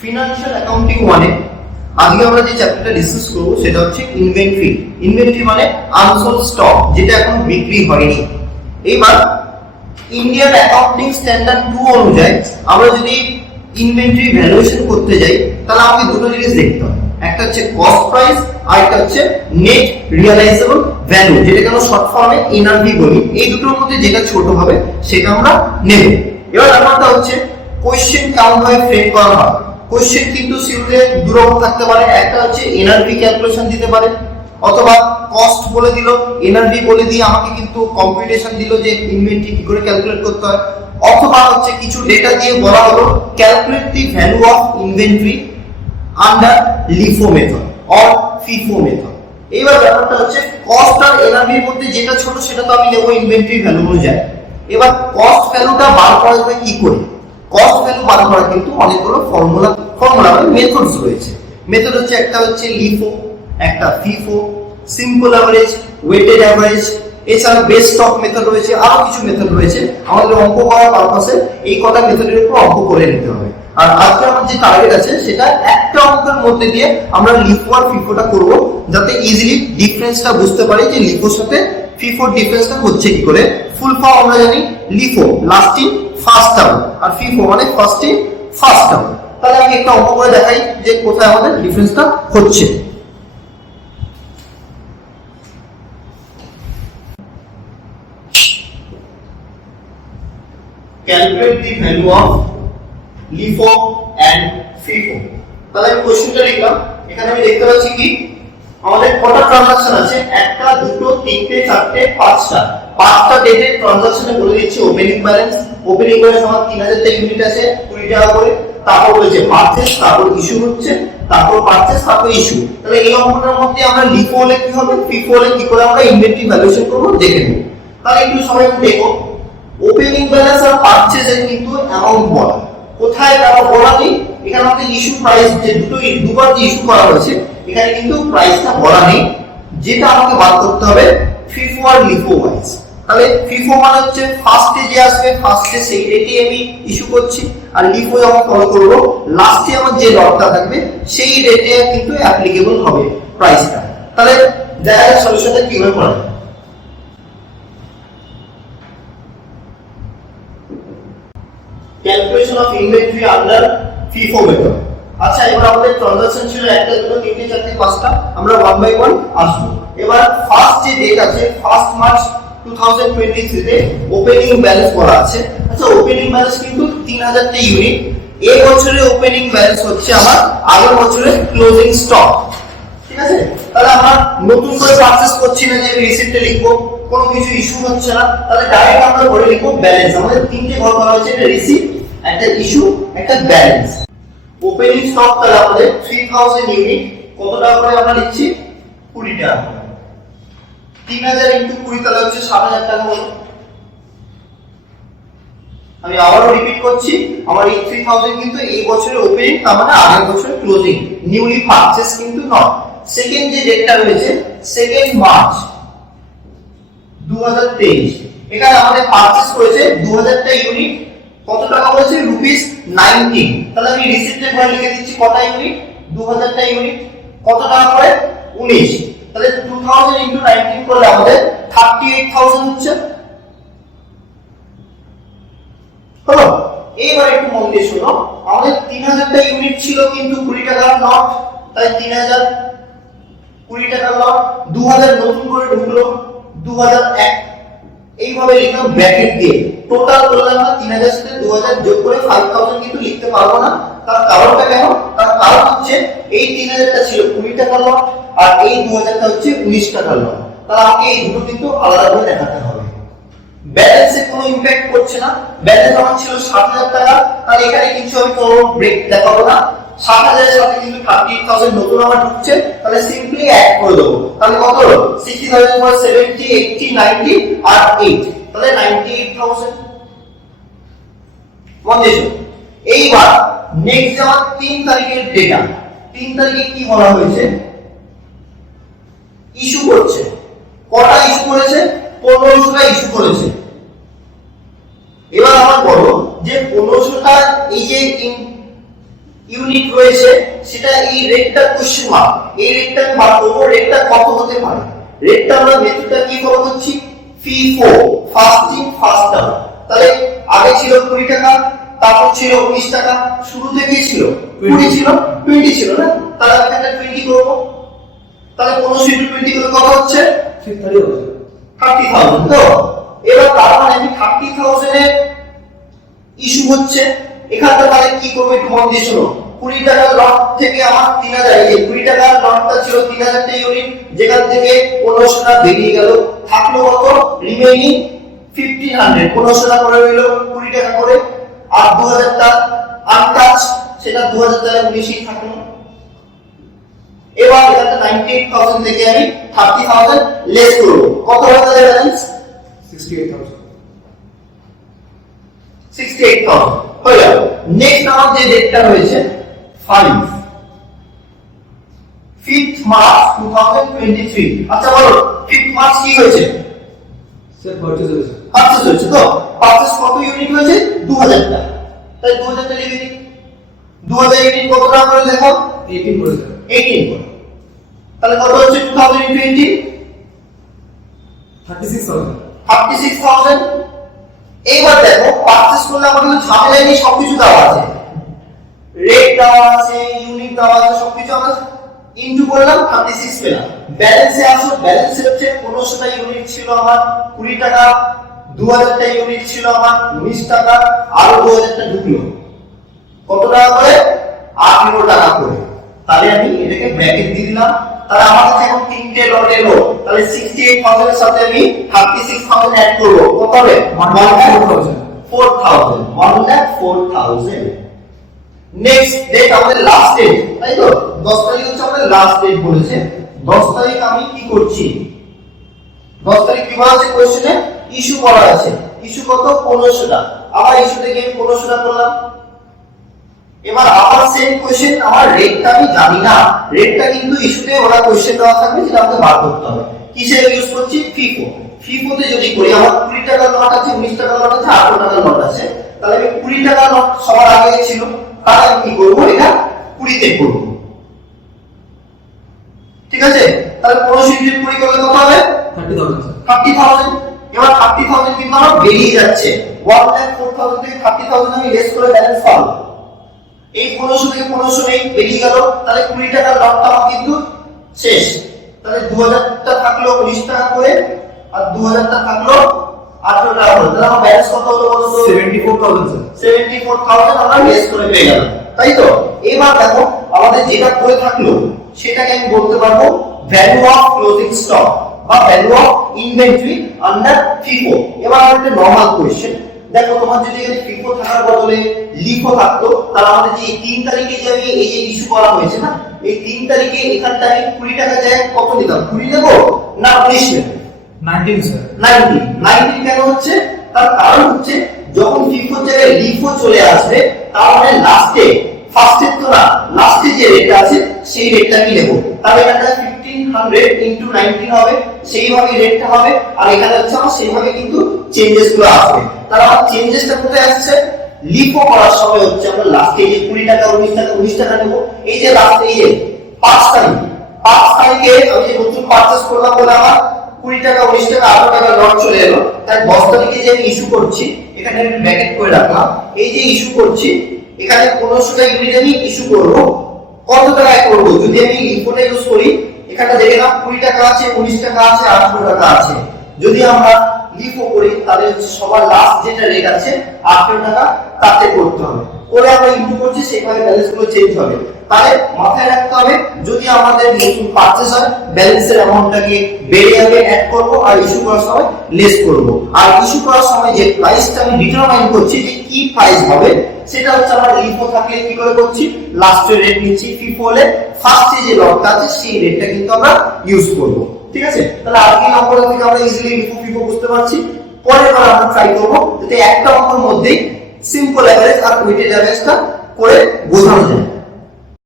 Financial accounting 1 এ আজকে আমরা যে চ্যাপ্টারটা ডিসকাস করব সেটা হচ্ছে ইনভেন্টরি। ইনভেন্টরি মানে আনসোল্ড স্টক, যেটা এখন বিক্রি হয়নি। এবার ইন্ডিয়ান অ্যাকাউন্টিং স্ট্যান্ডার্ড 2 অনুযায়ী আমরা যদি ইনভেন্টরি ভ্যালুয়েশন করতে যাই তাহলে আমাকে দুটো জিনিস দেখতে হবে, একটা হচ্ছে কস্ট প্রাইস আর একটা হচ্ছে নেট রিয়ালাইজেবল ভ্যালু, যেটাকে আমরা শর্ট ফর্মে এনআরভি বলি। এই দুটোর মধ্যে যেটা ছোট হবে সেটা আমরা নেব। এবার ব্যাপারটা হচ্ছে কোশ্চেন কেমন ভাবে ফ্রেম করা হয়। কোশ্চেন কিন্তু সিউতে দুরকম থাকতে পারে, একটা হচ্ছে এনআরভি ক্যালকুলেশন দিতে পারে, অথবা কস্ট বলে দিল, এনআরভি বলে দিয়ে আমাকে কিন্তু কম্পিউটেশন দিল যে ইনভেন্টরি কি করে ক্যালকুলেট করতে হয়, অথবা হচ্ছে কিছু ডেটা দিয়ে বলা হলো calculate the value of inventory under LIFO method or FIFO method. এইবার ব্যাপারটা হচ্ছে কস্ট আর এনআরভির মধ্যে যেটা ছোট সেটা তো আমি নেব ইনভেন্টরি ভ্যালু অনুযায়ী। এবার কস্ট ভ্যালুটা বার করা যাবে কি করে? কস্ট ভ্যালু বার করা কিন্তু অনেকগুলো ফর্মুলা মানে মেথডস রয়েছে। মেথড হচ্ছে একটা হচ্ছে লিফো, একটা FIFO, simple average, weighted average, এছাড়া বেস স্টক মেথড রয়েছে, আরো কিছু মেথড রয়েছে। আমাদের অঙ্ক করার পারপাসে এই কটা মেথডের উপর অঙ্ক করে নিতে হবে। আর আজকে আমার যে টার্গেট আছে সেটা একটা অঙ্কের মধ্যে দিয়ে আমরা লিফো আর ফিফোটা করব, যাতে ইজিলি ডিফারেন্সটা বুঝতে পারি যে লিফোর সাথে ফিফোর ডিফারেন্সটা হচ্ছে কি করে। ফুল ফর্ম আমরা জানি, LIFO last in first term আর ফিফো মানে ফার্স্ট ইন ফার্স্ট টার্ম। তাহলে আমি একটা অঙ্ক করে দেখাই যে কোথায় আমাদের ডিফারেন্সটা হচ্ছে। Calculate the value of LIFO and FIFO। তাহলে আমি কোশ্চেনটা লিখলাম, এখানে আমি দেখতে পাচ্ছি কি আমাদের কটা ট্রানজাকশন আছে, একটা দুটো তিনটে চারটে পাঁচটা ডেটের ট্রানজাকশনে বলে দিচ্ছি ওপেনিং ব্যালেন্স। ওপেনিং ব্যালেন্স আমার 3000 টা ইউনিট আছে 20 টাকা করে, তারপর বলেছে পারচেজ, তারপর ইস্যু হচ্ছে, তারপর পারচেজ, তারপর ইস্যু। তাহলে এই অঙ্কটার মধ্যে আমরা লিফো হলে কি হবে, ফিফো হলে কি করে আমরা ইনভেন্টরি ভ্যালুয়েশন করব দেখে নেব। তাহলে একটু সবাই দেখো, ওপেনিং ব্যালেন্স আর পারচেজের কিন্তু অ্যামাউন্ট বলা, কোথায় তারা বলা নেই। এখানে আমাদের ইস্যু প্রাইস যে দুবার যে ইস্যু করা হয়েছে এখানে কিন্তু প্রাইসটা বলা নেই, যেটা আমাকে বার করতে হবে ফিফো আর লিফো ওয়াইজ। তাহলে ফিফো মানে হচ্ছে ফার্স্টে যে আসবে ফার্স্টে সেই রেটে আমি ইস্যু করছি, আর লিফো যখন ফলো করব লাস্টে আমার যে লটটা থাকবে সেই রেটে কিন্তু অ্যাপ্লিকেবল হবে প্রাইসটা। তাহলে দেখা যাক সলিউশনটা কিভাবে করা যায়। Calculation of inventory under FIFO method. আচ্ছা, এবার আমাদের ট্রানজাকশন ছিল একটা দুটো তিনটে চারটে পাঁচটা, আমরা 1 বাই 1 আসবো। এবার ফার্স্ট যে ডেট আছে 1 মার্চ 2023 তে ওপেনিং ব্যালেন্স করা আছে। আচ্ছা, ওপেনিং ব্যালেন্স কিন্তু 3000 টা ইউনিট। এই বছরের ওপেনিং ব্যালেন্স হচ্ছে আমার আগের বছরের ক্লোজিং স্টক, ঠিক আছে? তাহলে আমরা নতুন করে পারচেজ করছি না যে রিসিপ্টে লিখবো, কোনো কিছু ইস্যু হচ্ছে না, তাহলে ডাইরেক্ট আমরা ধরে লিখবো ব্যালেন্স। আমাদের তিনটে ঘর করা হয়েছে, একটা রিসিপ্ট, একটা ইস্যু, একটা ব্যালেন্স। ওপেনিং স্টক তাহলে আমাদের 3000 ইউনিট, কত টাকা করে আমরা লিখছি 20 টাকা। 3000 ইনটু 20 তাহলে হচ্ছে 7000 টাকা হলো। আমি আবারও রিপিট করছি, আমার এই 3000 কিন্তু এই বছরের ওপেনিং, তার মানে আগের বছরের ক্লোজিং, নিউলি পারচেজ কিন্তু নট। সেকেন্ড যে ডেটটা রয়েছে 2 মার্চ 2023, এখানে আমাদের পারচেজ করেছে 2000 টা ইউনিট, কত টাকা বলেছে রুপিস 19। তাহলে আমি রিসিপ্টে ঘরে লিখে দিচ্ছি কটা ইউনিট, 2000 টা ইউনিট, কত টাকা করে 19। তাহলে 2000 ইনটু 19 করলে আমাদের 38000 হচ্ছে। হলো? এইবার একটু মন দিয়ে শোনো, আমাদের 3000 টা ইউনিট ছিল কিন্তু 20 টাকার লট, তাই 3000 20 টাকার লট, 2000 নতুন করে ঢুকলো 2001, এইভাবে লিখলাম ব্র্যাকেট দিয়ে। টোটাল করলে আমরা 3000 সাথে 2000 যোগ করে 5000 কিন্তু লিখতে পারবো না। তার কারণটা কেন? তার কারণ হচ্ছে এই 3000 টা ছিল 20 টাকার লট আর এই 2000 টা হচ্ছে 19 টাকার লট। তাহলে আমাকে এই দুটো কিন্তু আলাদাভাবে দেখাতে হবে। ব্যালেন্সে কোনো ইমপ্যাক্ট করছে না, ব্যালেন্স আমার ছিল 7000 টাকা, তাহলে এখানে কিছু আমি কোনো ব্রেক দেখাবো না। 7000 এর সাথে কিন্তু 38000 নতুন আমার ঢুকছে, তাহলে সিম্পলি অ্যাড করে দেবো। তাহলে কত হলো 60000 পর 70 80 90 আর 8, তাহলে 98000। মন দিয়ে শোনো, এইবার নেক্সট আমার 3 তারিখের ডেটা। 3 তারিখে কি বলা হয়েছে, ইস্যু করছে। কটা ইস্যু করেছে? 1500টা ইস্যু করেছে। এবার আমার বলো যে 1500টা এই যে ইউনিট রয়েছে সেটা এই রেটটা কোশ্চেন মার্ক, এই রেটটা আমি বার করব, রেটটা কত হতে পারে। রেটটা আমরা মেথডটা কি ফলো করছি, FIFO, first in first out. তাহলে আগে ছিল 20 টাকা, তারপর ছিল 19 টাকা, শুরু থেকেই ছিল 20 ছিল, 20 ছিল না, তাহলে আমি একটা 20 করব। তাহলে 15 ইনটু 20 করে কত হচ্ছে 30,000। তো এবার তার মানে আমি 30,000 এর ইস্যু হচ্ছে এখানটা, তাহলে কি করব একটু মন দিয়ে শোনো। 20 টাকার লট থেকে আমার 3000, এই 20 টাকার লটটা ছিল 3000 টা ইউনিট, যেখান থেকে 1500 টাকা বেরিয়ে গেল, থাকলো কত রিমেইনিং 1500, 1500 টাকা করে রইল 20 টাকা করে, আর 2000 টা আনটাচ, সেটা 2000 টাকা 19ই থাকলো। এবার এখানটা 98,000 থেকে আমি 30,000 লেস করব, কত হবে তাহলে ব্যালেন্স 68,000 হয়ে গেল। নেক্সট আমার যে ডেটটা রয়েছে 5th মার্চ 2023। আচ্ছা বলো 5th মার্চ কি হয়েছে স্যার পারচেজ হয়েছে। পারচেজ হয়েছে, তো পারচেজ কত ইউনিট হয়েছে 2000 টা, তাই 2000 টা লিখে দিই। 2000 ইউনিট কত টাকা করে লেখো 18 করে স্যার। 18 করে, তাহলে কত হচ্ছে 2000 into 18 36,000। 36,000। এইবার দেখো পারচেজ করলে আমাদের কিন্তু ঝামেলা নেই, সবকিছু দেওয়া আছে, রেট দেওয়া আছে, ইউনিট দেওয়া আছে, সবকিছু আমরা ইনটু করলাম 36 পেলাম। ব্যালেন্সে আসো, ব্যালেন্সে হচ্ছে 1500 টা ইউনিট ছিল আমার 20 টাকা, 2000 টা ইউনিট ছিল আমার 19 টাকা, আরো 2000 টা ঢুকলো কত টাকা করে 18 টাকা করে। তাহলে আমি এটাকে ব্র্যাকেট দিয়ে দিলাম। তাহলে আমার কাছে এখন তিনটে লট এলো, তাহলে 68,000 এর সাথে আমি 36,000 অ্যাড করব, কত হবে 1,04,000। নেক্সট ডেট আমাদের লাস্ট ডেট, তাই তো 10 তারিখ হচ্ছে আমাদের লাস্ট ডেট বলেছে। 10 তারিখ আমি কি করছি, 10 তারিখ কি বলা আছে কোশ্চেনে, ইস্যু করা আছে, ইস্যু কত 1500 টা, আবার ইস্যু থেকে 1500 টা করলাম। এবার আবার সেম কোশ্চেন, আমার রেটটা আমি জানি না, রেটটা কিন্তু ইস্যুতে ওরা কোশ্চেন দেওয়া থাকবে, যেটা আমাকে বার করতে হবে। কিসে ইউজ করছি FIFO, FIFO তে যদি করি আমার 20 টাকার লট আছে, 19 টাকার লট আছে, 18 টাকার লট আছে, তাহলে আমি 20 টাকার লট সবার আগে ছিল, তাহলে আমি কি করব এটা 20 তে করব, ঠিক আছে। তাহলে 1500 ইনটু 20 করলে কত হবে 30,000 স্যার। 30,000। এবার 30,000 কিন্তু আমার বেরিয়ে যাচ্ছে, 1,04,000 থেকে 30,000 আমি লেস করে ব্যালেন্স পাবো। এই 1500 থেকে 1500 নেই, বেরিয়ে গেল, তাহলে 20 টাকার লটটা আমার কিন্তু শেষ। তাহলে 2000 টা থাকলো 19 টাকা করে, আর 2000 টা থাকলো 18 টাকা করে, তাহলে আমার ব্যালেন্স কত হলো বলো তো 74,000 স্যার। 74,000 আমরা লেস করে পেয়ে গেলাম, তাই তো। এবার দেখো আমাদের যেটা পড়ে থাকলো সেটাকে আমি বলতে পারবো ভ্যালু অফ ক্লোজিং স্টক বা value of inventory under FIFO। এবার একটা নরমাল কোশ্চেন, দেখো তোমার যদি এখানে FIFO থাকার বদলে লিফো থাকতো, তাহলে আমাদের যে 3 তারিখে যে আমি এই যে ইস্যু করা হয়েছে না, এই 3 তারিখে এখানটা আমি 20 টাকা জায়গায় কত নিতাম, 20 নেব না 19 নেব 19 স্যার। 19 কেন হচ্ছে, তার কারণ হচ্ছে যখন FIFO জায়গায় লিফো চলে আসবে, তার মানে লাস্টে, ফার্স্টে তো না, লাস্টে যে রেটটা আছে সেই রেটটা আমি নেব। তাহলে এটা 1500 into 19 হবে, সেইভাবে রেটটা হবে, আর এখানে হচ্ছে আমার সেইভাবে কিন্তু চেঞ্জেস গুলো আসবে। তাহলে আমার চেঞ্জেসটা কোথায় আসছে, লিফো করার সময় হচ্ছে আমরা লাস্টে এই যে 20 টাকা 19 টাকা নেব, এই যে লাস্টে এই যে 5 তারিখে আমি যে নতুন পারচেজ করলাম বলে আমার 20 টাকা 19 টাকা 18 টাকা লট চলে এলো, তাই 10 তারিখে যে আমি ইস্যু করছি, এখানে আমি ব্র্যাকেট করে রাখলাম, এই যে ইস্যু করছি এখানে 1500 টা ইউনিট আমি ইস্যু করব, কত টাকায় করব, যদি আমি লিফোটা ইউজ করি এখানে দেখে নাও 20 টাকা আছে, 19 টাকা আছে, 18 টাকা আছে। যদি আমরা লিফো করি তাহলে হচ্ছে সবার লাস্ট যেটা রেট আছে 18 টাকা, তাতে করতে হবে, করে আমরা ইনটু করছি, সেভাবে ব্যালেন্স গুলো চেঞ্জ হবে। তাহলে মাথায় রাখতে হবে যদি আমাদের নতুন পারচেজ হয় ব্যালেন্সের অ্যামাউন্টটাকে বেড়ে যাবে, অ্যাড করব, আর ইস্যু করার সময় লেস করব। আর ইস্যু করার সময় যে প্রাইসটা আমি ডিটারমাইন করছি যে কি প্রাইস হবে, সেটা হচ্ছে আমরা লিফো থাকলে কি করে করছি, লাস্টের রেট নিচ্ছি, FIFO হলে ফার্স্টে যে লটটা আছে সেই রেটটা কিন্তু আমরা ইউজ করব, ঠিক আছে। তাহলে আজকে নম্বর থেকে আমরা ইজিলি লিফো FIFO বুঝতে পারছি। পরের বার আমরা ট্রাই করব যাতে একটা অঙ্কের মধ্যেই সিম্পল অ্যাভারেজ আর ওয়েটেড অ্যাভারেজটা করে বোঝানো যায়।